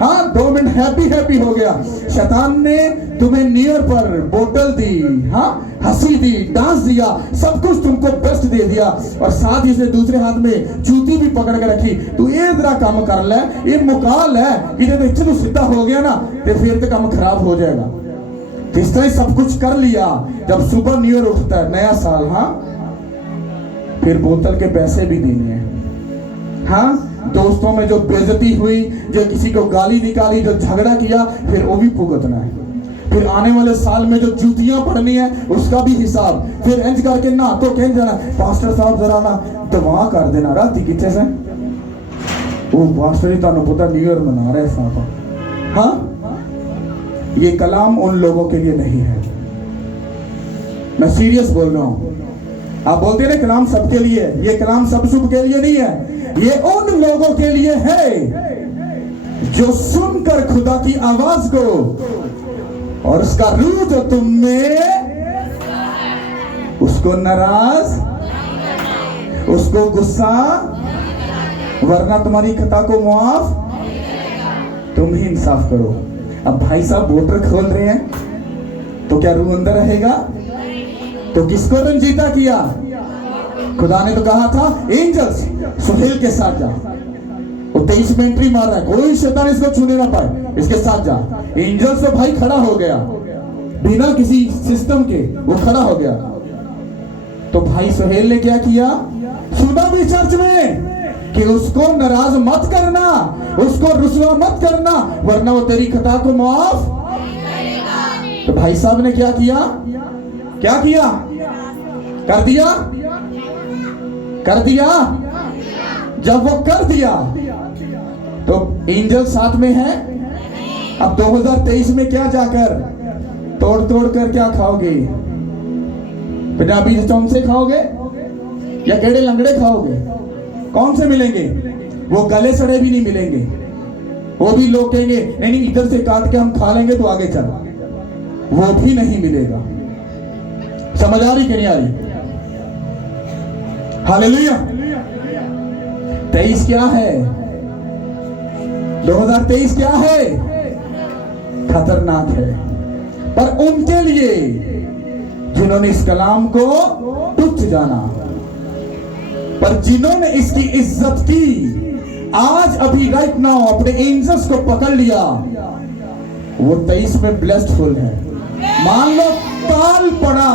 हाँ 2 मिनट हैप्पी हो गया। शैतान ने तुम्हें न्यू ईयर पर बोतल दी, हाँ हंसी दी, डांस दिया, सब कुछ तुमको बेस्ट दे दिया, और साथ ही उसने दूसरे हाथ में जूती भी पकड़ के रखी, तू ये जरा काम कर ले, ये मुकाल है कि जब इच्छा तू सीधा हो गया ना तो फिर तो काम खराब हो जाएगा। इस तरह सब कुछ कर लिया, जब सुबह न्यू ईयर उठता है, नया साल, हाँ फिर बोतल के पैसे भी देने हैं, हाँ दोस्तों में जो बेइज्जती हुई, जो किसी को गाली निकाली, जो झगड़ा किया, फिर वो भी भुगतना है। फिर आने वाले साल में जो जूतियां पड़नी है उसका भी हिसाब, फिर इंज करके ना तो कह जाना पास्टर साहब जरा ना दुआ कर देना, राती किथे से वो पास्टर ही तानु पता न्यू ईयर मना रहे साहब। हाँ ये कलाम उन लोगों के लिए नहीं है, मैं सीरियस बोल रहा हूं। आप बोलते हैं कलाम सबके लिए, ये कलाम सब के लिए नहीं है, ये उन लोगों के लिए है जो सुनकर खुदा की आवाज को और उसका रूह जो तुम में, उसको नाराज, उसको गुस्सा, वरना तुम्हारी खता को मुआफ, तुम ही इंसाफ करो। अब भाई साहब वोटर खोल रहे हैं तो क्या रूह अंदर रहेगा? तो किसको रंजीता किया? खुदा ने तो कहा था एंजल्स सुहेल के साथ जा, वो 23 में एंट्री मार रहा है, कोई शैतान इसको छूने ना पाए, इसके साथ जा। एंजल्स तो भाई खड़ा हो गया बिना किसी सिस्टम के, वो खड़ा हो गया। तो भाई सुहेल ने क्या किया? सुना भी चर्च में कि उसको नाराज मत करना, उसको रुसवा मत करना, वरना वो तेरी खता को माफ। तो भाई साहब ने क्या किया? क्या किया? कर दिया, कर दिया। जब वो कर दिया तो एंजल साथ में है। अब 2023 में क्या जाकर तोड़ तोड़ कर क्या खाओगे? पंजाबी चौंसे खाओगे या केड़े लंगड़े खाओगे? कौन से मिलेंगे? वो गले सड़े भी नहीं मिलेंगे, वो भी लोग कहेंगे नहीं नहीं इधर से काट के हम खा लेंगे तो आगे चल, वो भी नहीं मिलेगा। समझ आ रही कि नहीं आ रही? हालेलुया। 23 क्या है? 2023 क्या है? खतरनाक है। पर उनके लिए जिन्होंने इस कलाम को तुच्छ जाना, पर जिन्होंने इसकी इज्जत की, आज अभी राइट नाउ अपने एंजल्स को पकड़ लिया, वो 23 में ब्लेस्ड फुल है। मान लो काल पड़ा,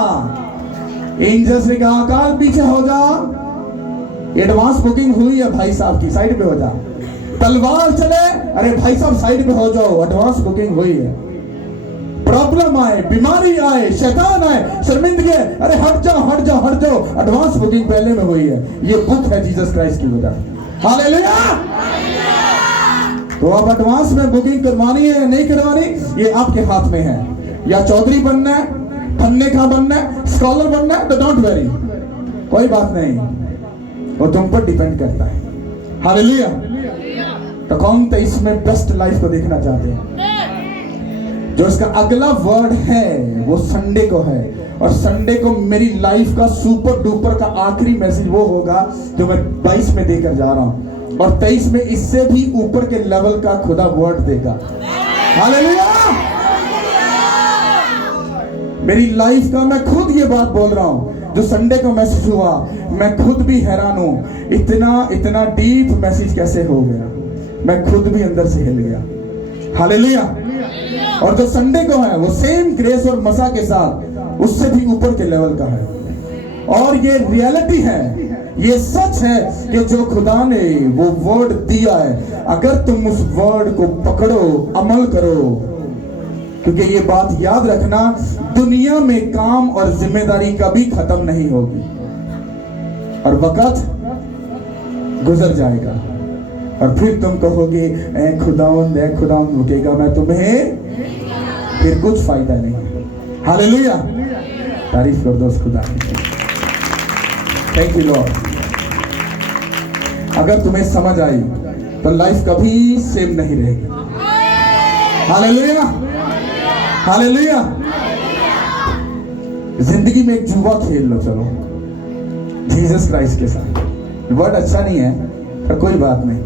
एंजल्स ने कहा काल पीछे हो जा, एडवांस बुकिंग हुई है भाई साहब की, साइड पे हो जा। तलवार चले, अरे भाई साहब साइड पे हो जाओ, एडवांस बुकिंग हुई है। प्रॉब्लम आए, बीमारी आए, शैतान आए, शर्मिंदगी, अरे हट जाओ हट जाओ हट जाओ, एडवांस बुकिंग पहले में हुई है। ये बुक है जीसस क्राइस्ट की वजह। हालेलुया। तो अब एडवांस में बुकिंग करवानी है नहीं करवानी, ये आपके हाथ में है। या चौधरी बनना है, फन्ने का बनना है, स्कॉलर बनना है, तो डोंट वरी, कोई बात नहीं, वो तुम पर डिपेंड करता है। हालेलुया। तो कौन 23 में बेस्ट लाइफ को देखना चाहते हैं? जो इसका अगला वर्ड है वो संडे को है, और संडे को मेरी लाइफ का सुपर डुपर का आखिरी मैसेज वो होगा जो मैं 22 में देकर जा रहा हूं, और 23 में इससे भी ऊपर के लेवल का खुदा वर्ड देगा। हालेलुया। मेरी लाइफ का मैं खुद ये बात बोल रहा हूं, जो संडे को मैसेज हुआ, मैं खुद भी हैरान हूं, इतना इतना डीप मैसेज कैसे हो गया, मैं खुद भी अंदर से हिल गया। हालेलुया। और जो संडे को है वो सेम ग्रेस और मसा के साथ उससे भी ऊपर के लेवल का है, और ये रियलिटी है, ये सच है कि जो खुदा ने वो वर्ड दिया है, अगर तुम उस वर्ड को पकड़ो, अमल करो, क्योंकि ये बात याद रखना, दुनिया में काम और जिम्मेदारी कभी खत्म नहीं होगी, और वक्त गुजर जाएगा, और फिर तुम कहोगे ऐ खुदावंद रुकेगा मैं तुम्हें, फिर कुछ फायदा नहीं। हालेलुया। तारीफ कर दो खुदा की। Thank you Lord. अगर तुम्हें समझ आई तो लाइफ कभी सेम नहीं रहेगी। Hallelujah, hallelujah. जिंदगी में एक जुआ खेल लो, चलो जीसस क्राइस्ट के साथ। वर्ड अच्छा नहीं है पर कोई बात नहीं।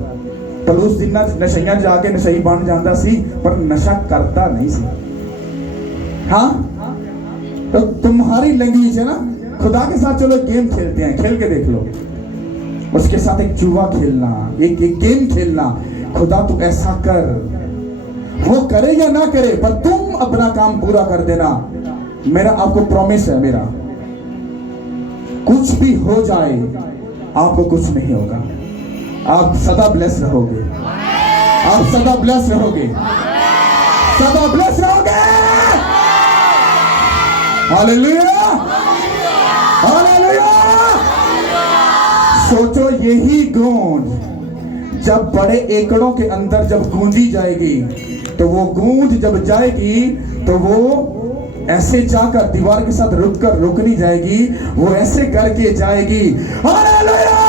पलूस दिन नशइया जाके नशई बन जाता सी पर नशा करता नहीं सी। हाँ, तो तुम्हारी लैंग्वेज है ना, खुदा के साथ चलो गेम खेलते हैं, खेल के देख लो। उसके साथ एक जुआ खेलना, एक गेम खेलना। खुदा तू ऐसा कर, वो करे या ना करे पर तुम अपना काम पूरा कर देना। मेरा आपको प्रॉमिस है, मेरा कुछ भी हो जाए आपको कुछ नहीं होगा। आप सदा ब्लेस रहोगे, आप सदा ब्लेस रहोगे, सदा ब्लेस रहोगे। Hallelujah, hallelujah. सोचो यही गूंज जब बड़े एकड़ों के अंदर जब गूंजी जाएगी, तो वो गूंज जब जाएगी तो वो ऐसे जाकर दीवार के साथ रुक नहीं जाएगी, वो ऐसे करके जाएगी। हालेलुया।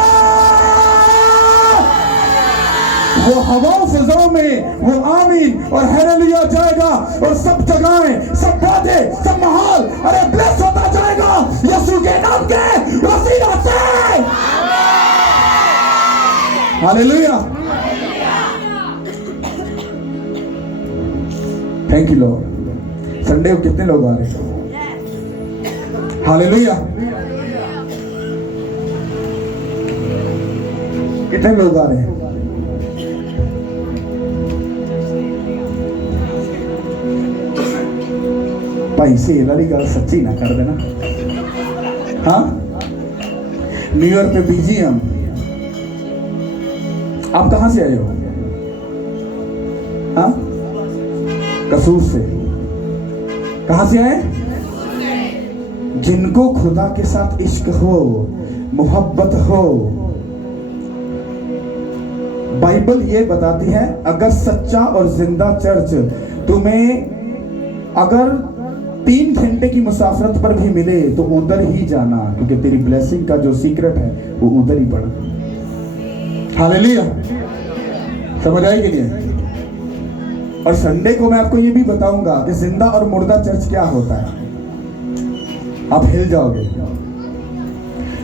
वो हवाओं फिजाओं में वो आमीन और हालेलुया जाएगा, और सब जगहें, सब बातें, सब माहौल अरे ब्लेस होता जाएगा यीशु के नाम के वसीला से। Hallelujah. Thank you Lord. Sunday को कितने लोग आ रहे हैं? हालेलुया। कितने लोग आ रहे हैं? भाई से वाली गल सच्ची ना कर देना। हाँ, न्यू ईयर पे बिजी हम। आप कहां से आए हो? हाँ, कसूर से। कहां से आए? जिनको खुदा के साथ इश्क हो, मोहब्बत हो। बाइबल ये बताती है अगर सच्चा और जिंदा चर्च तुम्हें अगर 3 घंटे की मुसाफरत पर भी मिले तो उधर ही जाना, क्योंकि तेरी ब्लेसिंग का जो सीक्रेट है वो उधर ही पड़ा। हालेलुया। समझ आई कि नहीं? और संडे को मैं आपको ये भी बताऊंगा कि जिंदा और मुर्दा चर्च क्या होता है। आप हिल जाओगे।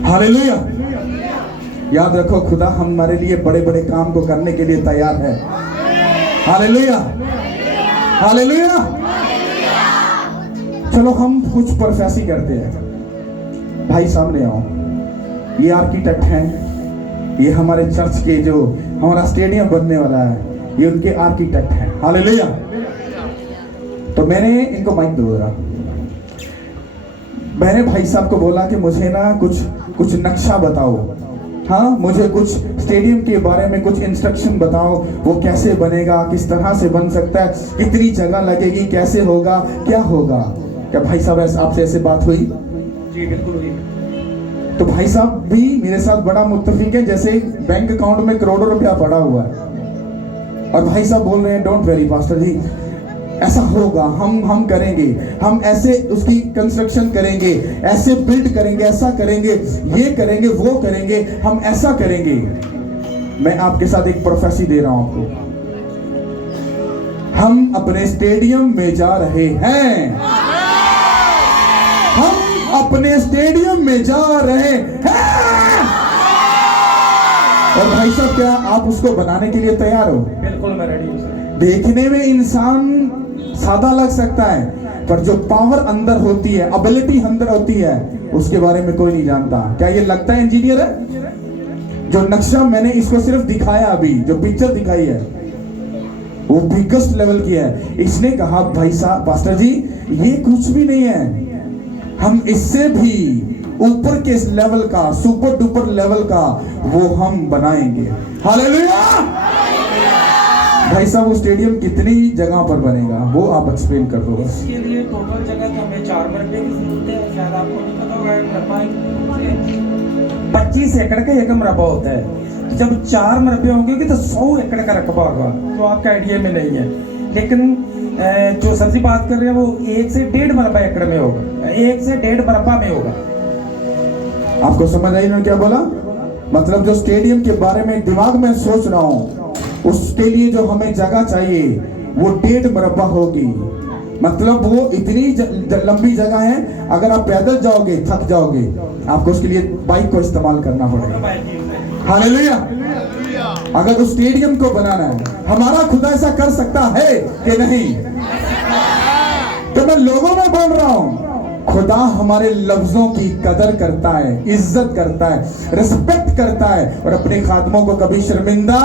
हालेलुया। याद रखो, खुदा हमारे लिए बड़े बड़े काम को करने के लिए तैयार है। Hallelujah, hallelujah. चलो हम कुछ प्रोफेसी करते हैं। भाई सामने आओ। ये आर्किटेक्ट हैं, ये हमारे चर्च के जो हमारा स्टेडियम बनने वाला है, ये उनके आर्किटेक्ट हैं। हालेलुया। तो मैंने इनको माइक दो जरा। मैंने भाई साहब को बोला कि मुझे ना कुछ नक्शा बताओ। हाँ, मुझे कुछ स्टेडियम के बारे में कुछ इंस्ट्रक्शन बताओ, वो कैसे बनेगा, किस तरह से बन सकता है, कितनी जगह लगेगी, कैसे होगा, क्या होगा। क्या भाई साहब आपसे ऐसे बात हुई? जी बिल्कुल हुई। तो भाई साहब भी मेरे साथ बड़ा मुत्तफिक है, जैसे बैंक अकाउंट में करोड़ों रुपया पड़ा हुआ है, और भाई साहब बोल रहे हैं डोंट वेरी पास्टर जी, ऐसा होगा, हम करेंगे, हम ऐसे उसकी कंस्ट्रक्शन करेंगे, ऐसे बिल्ड करेंगे, ऐसा करेंगे, ये करेंगे, वो करेंगे, हम ऐसा करेंगे। मैं आपके साथ एक प्रोफेसी दे रहा हूं आपको। हम अपने स्टेडियम में जा रहे हैं, हम अपने स्टेडियम में जा रहे हैं। और भाई साहब, क्या आप उसको बनाने के लिए तैयार हो? बिल्कुल मैं रेडी हूं। देखने में इंसान सादा लग सकता है, पर जो पावर अंदर होती है, एबिलिटी अंदर होती है, उसके बारे में कोई नहीं जानता। क्या ये लगता है इंजीनियर है? जो नक्शा मैंने इसको सिर्फ दिखाया, अभी जो पिक्चर दिखाई है वो बिगेस्ट लेवल की है। इसने कहा भाई साहब पास्टर जी ये कुछ भी नहीं है, हम इससे भी ऊपर के लेवल का, सुपर डुपर लेवल का वो हम बनाएंगे। हालेलुया। भाई साहब वो स्टेडियम कितनी जगह पर बनेगा वो आप एक्सप्लेन कर दो बस। इसके लिए टोटल जगह तो हमें 4 मरबे की जरूरत है। शायद आपको नहीं पता होगा, मरबा 25 एकड़ का एक मरबा होता है। तो जब 4 मरबे होंगे तो 100 एकड़ का रकबा होगा। तो आपका आइडिया में नहीं है, लेकिन जो सब्जी बात कर रहे हैं वो 1 से 1.5 मरबा एकड़ में होगा, 1 से 1.5 मरबा में होगा। आपको समझ आई ना क्या बोला? मतलब जो स्टेडियम के बारे में दिमाग में सोच रहा हूं उसके लिए जो हमें जगह चाहिए वो 1.5 मरबा होगी। मतलब वो इतनी लंबी जगह है, अगर आप पैदल जाओगे थक जाओगे, आपको उसके लिए बाइक को इस्तेमाल करना पड़ेगा। हालेलुया। अगर उस स्टेडियम को बनाना है, हमारा खुदा ऐसा कर सकता है कि नहीं? तो मैं लोगों में बोल रहा हूं, खुदा हमारे लफ्जों की कदर करता है, इज्जत करता है, रिस्पेक्ट करता है और अपने खादमों को कभी शर्मिंदा।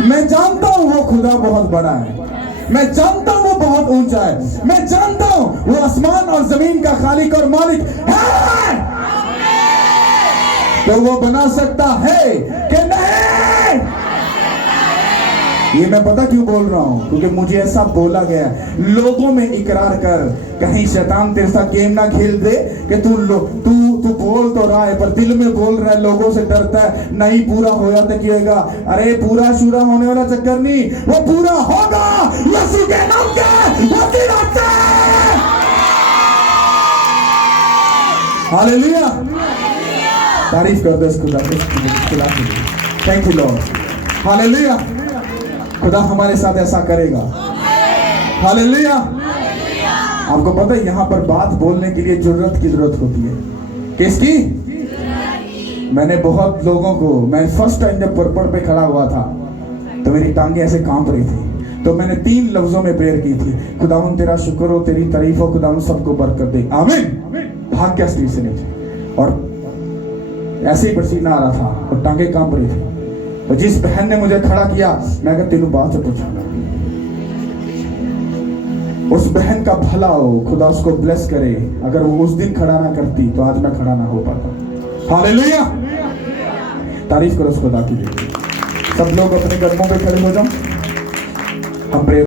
मैं जानता हूं वो खुदा बहुत बड़ा है, मैं जानता हूं वो बहुत ऊंचा है, मैं जानता हूं वो आसमान और जमीन का खालिक और मालिक है। तो वो बना सकता है कि नहीं? ये मैं पता क्यों बोल रहा हूं, क्योंकि मुझे ऐसा बोला गया है। लोगों में इकरार कर, कहीं शैतान तेरे साथ गेम ना खेल दे कि तू बोल तो रहा है पर दिल में बोल रहा है, लोगों से डरता है, नहीं पूरा होया तो क्या होगा। अरे पूरा शूरा होने वाला चक्कर नहीं, वो पूरा होगा यीशु के नाम के वसीला से। हालेलुया। तारीफ कर दो इस खुदा की। Thank you Lord. हालेलुया। खुदा हमारे साथ ऐसा करेगा। हालेलुया। आपको पता है यहाँ पर बात बोलने के लिए जुर्रत की जरूरत होती है। किसकी? मैंने बहुत लोगों को, मैं फर्स्ट टाइम जब पर्पल पे खड़ा हुआ था तो मेरी टांगे ऐसे कांप रही थी, तो मैंने 3 लफ्जों में प्रेयर की थी, खुदावन तेरा शुक्र हो, तेरी तारीफ हो, खुदावन सबको बरकत दे, आमीन। भाग गया स्टेज से नीचे और ऐसे ही पसीना आ रहा था और टांगे कांप रही थी। तो जिस बहन ने मुझे खड़ा किया, मैं कहता तेनू बात से पूछूंगा, उस बहन का भला हो, खुदा उसको ब्लेस करे। अगर वो उस दिन खड़ा ना करती तो आज मैं खड़ा ना हो पाता। हालेलुया। तारीफ करो उस खुदा की। सब लोग अपने कदमों पे खड़े हो जाओ, हम प्रेयर